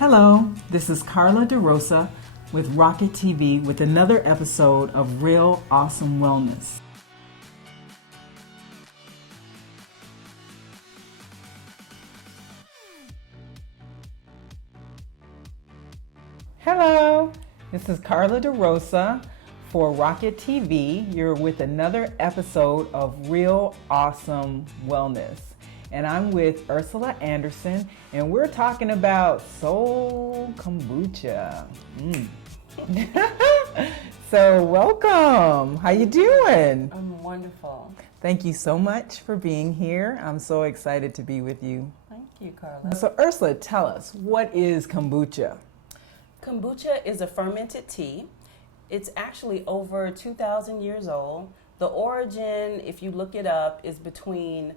Hello, this is Carla DeRosa with Rocket TV with another episode of Real Awesome Wellness. Hello, this is Carla DeRosa for Rocket TV. You're with another episode of Real Awesome Wellness. And I'm with Ursula Anderson, and we're talking about soul kombucha. So welcome. How you doing? I'm wonderful. Thank you so much for being here. I'm so excited to be with you. Thank you, Carla. So Ursula, tell us, what is kombucha? Kombucha is a fermented tea. It's actually over 2,000 years old. The origin, if you look it up, is between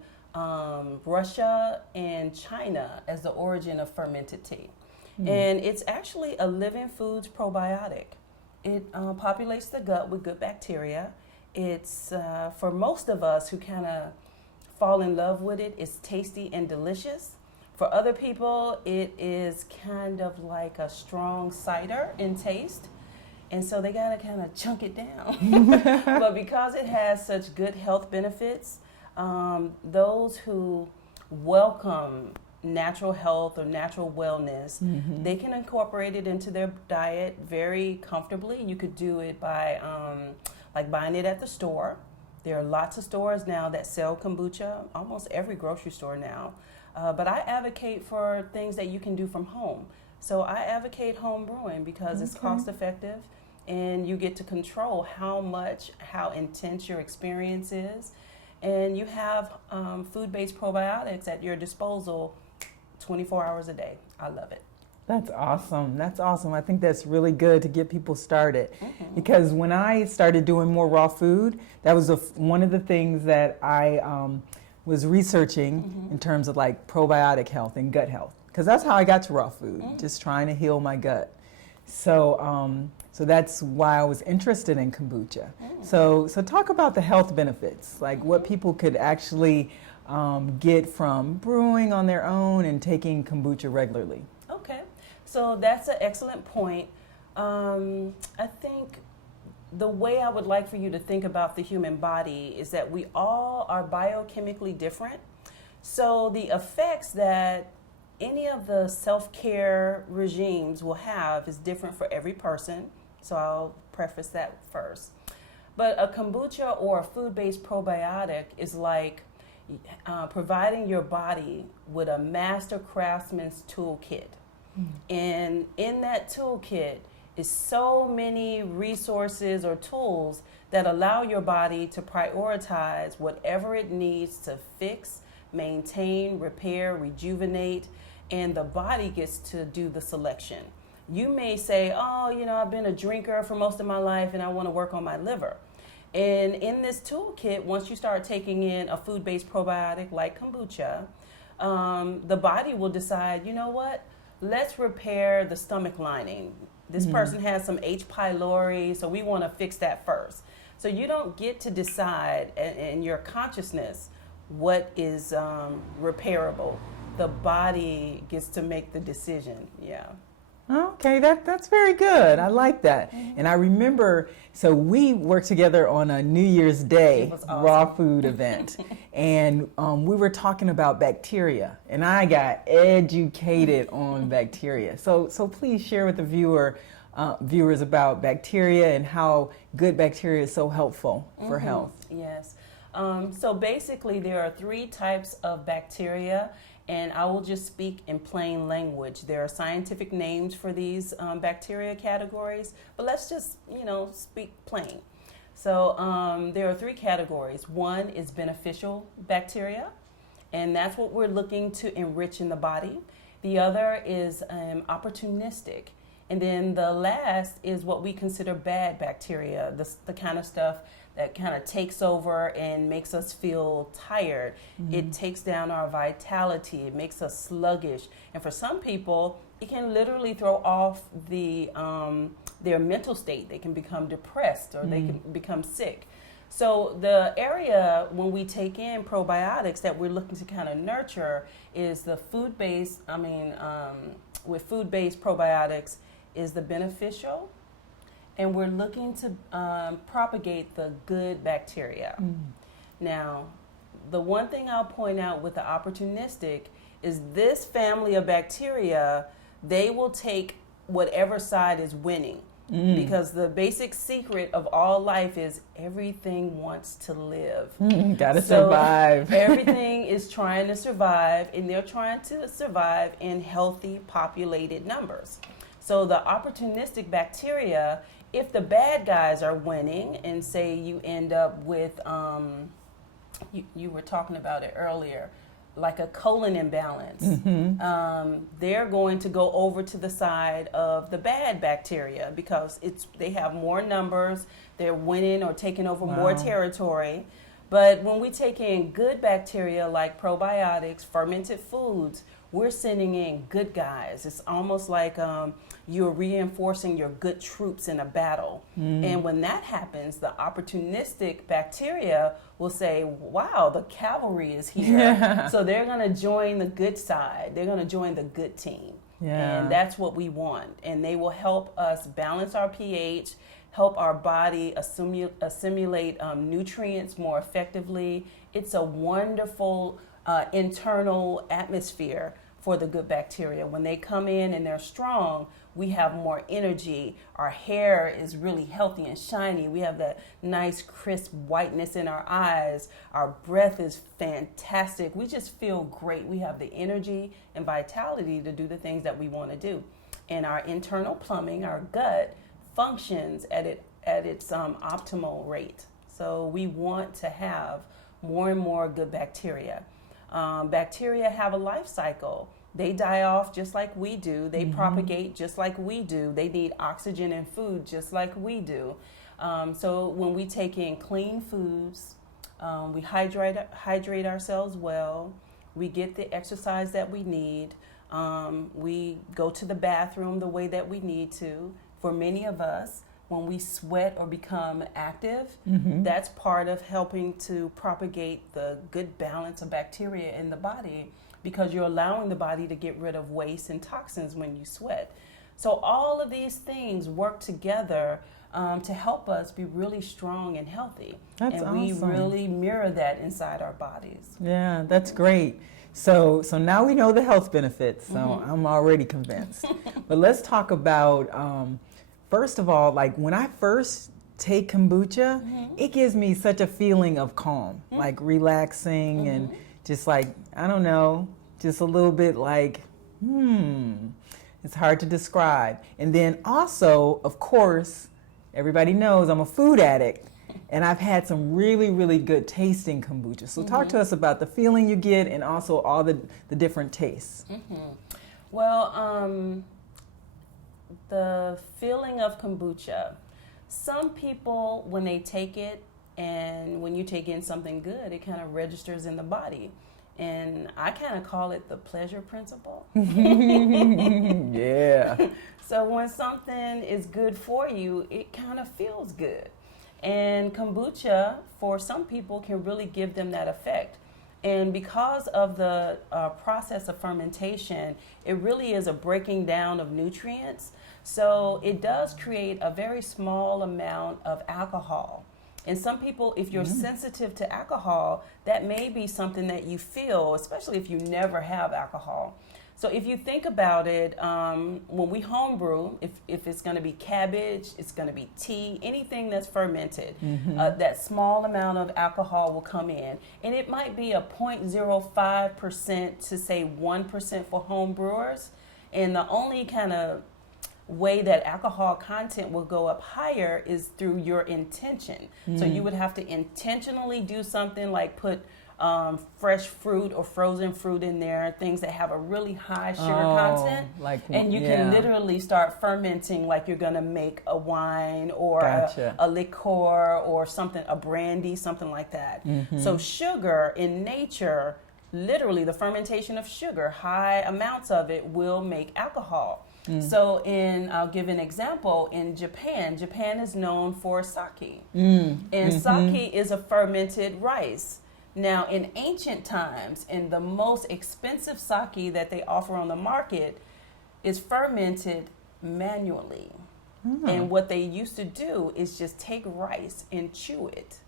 Russia and China as the origin of fermented tea. And it's actually a living foods probiotic. It populates the gut with good bacteria. It's, for most of us who kind of fall in love with it, it's tasty and delicious. For other people, it is kind of like a strong cider in taste. And so they gotta kind of chunk it down. But because it has such good health benefits, those who welcome natural health or natural wellness, they can incorporate it into their diet very comfortably. You could do it by like buying it at the store. There are lots of stores now that sell kombucha, almost every grocery store now. But I advocate for things that you can do from home. So I advocate home brewing because it's cost effective and you get to control how intense your experience is. And you have food-based probiotics at your disposal 24 hours a day. I love it. That's awesome. That's awesome. I think that's really good to get people started. Because when I started doing more raw food, that was one of the things that I was researching in terms of like probiotic health and gut health. Because that's how I got to raw food, just trying to heal my gut. So so that's why I was interested in kombucha. So talk about the health benefits, like what people could actually get from brewing on their own and taking kombucha regularly. Okay, so that's an excellent point. I think the way I would like for you to think about the human body is that we all are biochemically different. So the effects that any of the self-care regimes will have is different for every person. So I'll preface that first. But a kombucha or a food-based probiotic is like providing your body with a master craftsman's toolkit. And in that toolkit is so many resources or tools that allow your body to prioritize whatever it needs to fix, maintain, repair, rejuvenate, and the body gets to do the selection. You may say, oh, I've been a drinker for most of my life and I want to work on my liver. And in this toolkit, once you start taking in a food-based probiotic like kombucha, the body will decide, you know what, let's repair the stomach lining. This person has some H. pylori, so we want to fix that first. So you don't get to decide in your consciousness what is repairable. The body gets to make the decision, Okay, that's very good. I like that. And I remember, so we worked together on a New Year's Day raw food event. And we were talking about bacteria. And I got educated on bacteria. So please share with the viewers about bacteria and how good bacteria is so helpful for health. Yes. So basically there are 3 types of bacteria. And I will just speak in plain language. There are scientific names for these bacteria categories, but let's just, speak plain. So there are 3 categories. One is beneficial bacteria, and that's what we're looking to enrich in the body. The other is opportunistic. And then the last is what we consider bad bacteria, the kind of stuff that kind of takes over and makes us feel tired. It takes down our vitality. It makes us sluggish. And for some people, it can literally throw off their mental state. They can become depressed or they can become sick. So the area when we take in probiotics that we're looking to kind of nurture is the food-based, with food-based probiotics is the beneficial, and we're looking to propagate the good bacteria. Now, the one thing I'll point out with the opportunistic is this family of bacteria, they will take whatever side is winning. Because the basic secret of all life is everything wants to live. Gotta survive. Everything is trying to survive, and they're trying to survive in healthy populated numbers. So the opportunistic bacteria, if the bad guys are winning, and say you end up with, you were talking about it earlier, like a colon imbalance, they're going to go over to the side of the bad bacteria because they have more numbers, they're winning or taking over more territory. But when we take in good bacteria like probiotics, fermented foods, we're sending in good guys. It's almost like you're reinforcing your good troops in a battle. And when that happens, the opportunistic bacteria will say, wow, the cavalry is here. Yeah. So they're going to join the good side. They're going to join the good team. Yeah. And that's what we want. And they will help us balance our pH, help our body assimilate nutrients more effectively. It's a wonderful internal atmosphere for the good bacteria. When they come in and they're strong, we have more energy. Our hair is really healthy and shiny. We have that nice crisp whiteness in our eyes. Our breath is fantastic. We just feel great. We have the energy and vitality to do the things that we want to do. And our internal plumbing, our gut, functions at its optimal rate. So we want to have more and more good bacteria. Bacteria have a life cycle. They die off just like we do. They propagate just like we do. They need oxygen and food just like we do. So when we take in clean foods, we hydrate ourselves well, we get the exercise that we need, we go to the bathroom the way that we need to. For many of us, when we sweat or become active, that's part of helping to propagate the good balance of bacteria in the body, because you're allowing the body to get rid of waste and toxins when you sweat. So all of these things work together to help us be really strong and healthy. That's and awesome. We really mirror that inside our bodies. Yeah, that's great. So now we know the health benefits, so I'm already convinced. But let's talk about, first of all, like when I first take kombucha, it gives me such a feeling of calm, like relaxing and just like, I don't know, just a little bit like, it's hard to describe. And then also, of course, everybody knows I'm a food addict, and I've had some really, really good tasting kombucha. So talk to us about the feeling you get and also all the different tastes. Well, the feeling of kombucha, some people, when they take it, and when you take in something good, it kind of registers in the body. And I kind of call it the pleasure principle. Yeah. So when something is good for you, it kind of feels good. And kombucha, for some people, can really give them that effect. And because of the process of fermentation, it really is a breaking down of nutrients. So it does create a very small amount of alcohol. And some people, if you're sensitive to alcohol, that may be something that you feel, especially if you never have alcohol. So if you think about it, when we homebrew, if it's going to be cabbage, it's going to be tea, anything that's fermented, that small amount of alcohol will come in. And it might be a 0.05% to say 1% for home brewers. And the only kind of way that alcohol content will go up higher is through your intention. So you would have to intentionally do something like put fresh fruit or frozen fruit in there, things that have a really high sugar content, and you can literally start fermenting like you're going to make a wine or a liqueur or something, a brandy, something like that. So sugar in nature, literally the fermentation of sugar, high amounts of it will make alcohol. So I'll give an example. In Japan is known for sake. And sake is a fermented rice. Now, in ancient times, and the most expensive sake that they offer on the market is fermented manually. And what they used to do is just take rice and chew it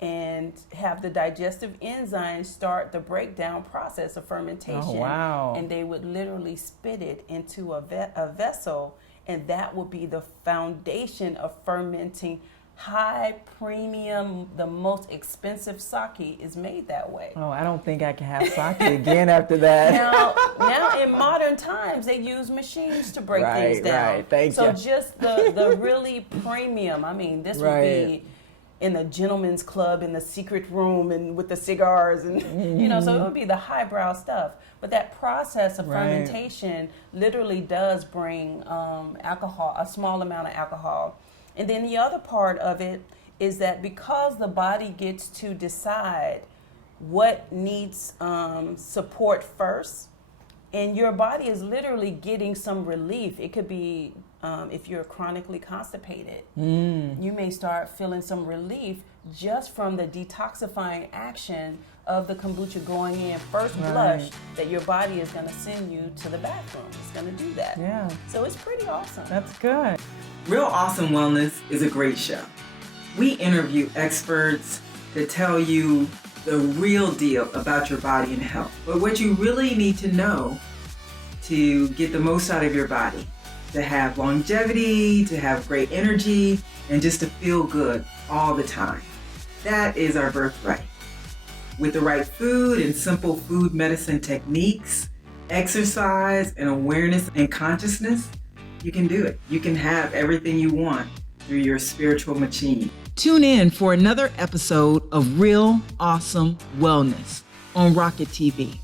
and have the digestive enzymes start the breakdown process of fermentation. Oh, wow. And they would literally spit it into a vessel, and that would be the foundation of fermenting high premium, the most expensive sake is made that way. Oh, I don't think I can have sake again after that. Now in modern times, they use machines to break things down. Right, thank so you. just the really premium, I mean, this would be in the gentleman's club in the secret room and with the cigars and, so it would be the highbrow stuff. But that process of fermentation literally does bring alcohol, a small amount of alcohol. And then the other part of it is that because the body gets to decide what needs support first, and your body is literally getting some relief. It could be if you're chronically constipated, you may start feeling some relief just from the detoxifying action of the kombucha going in first blush, that your body is going to send you to the bathroom. It's going to do that. Yeah. So it's pretty awesome. That's good. Real Awesome Wellness is a great show. We interview experts to tell you the real deal about your body and health, but what you really need to know to get the most out of your body, to have longevity, to have great energy, and just to feel good all the time. That is our birthright. With the right food and simple food medicine techniques, exercise and awareness and consciousness, you can do it. You can have everything you want through your spiritual machine. Tune in for another episode of Real Awesome Wellness on Rocket TV.